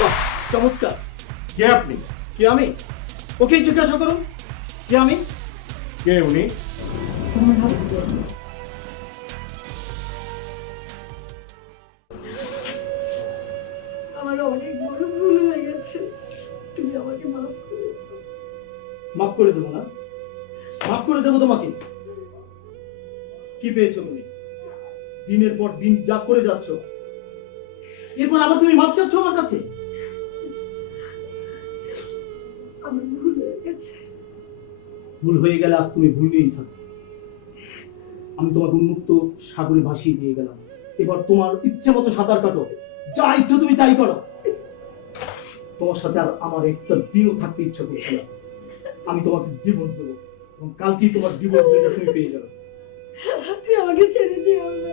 বাহ, চমৎকার। কে আপনি? কে আমি? ওকে জিজ্ঞাসা করুন কে আমি। কে উনি? তোমার হাজবেন্ড। আমার অনেক বড় ভুল হয়ে গেছে, তুমি আমাকে মাফ করে দাও। মাফ করে দেবো না? মাফ করে দেবো তোমাকে? কি পেয়েছো তুমি? দিনের পর দিন যা করে যাচ্ছ, এরপর আবার তুমি মাপ চাচ্ছ আমার কাছে? আমার ভুল হয়ে গেছে। ভুল হয়ে গেলে আজ তুমি ভুল নিয়েই থাকো। আমি তোমাকে উন্মুক্ত সাগরে ভাসিয়ে দিয়ে গেলাম, এবার তোমার ইচ্ছে মতো সাঁতার কাটো, যা ইচ্ছে তুমি তাই করো। তোমার সাথে আর আমার একটা দিনও থাকতে ইচ্ছা করছে না। আমি তোমাকে ডিভোর্স দেবো এবং কালকেই তোমার ডিভোর্স লেটার তুমি পেয়ে যাবে। তুমি আমাকে ছেড়ে যেও না।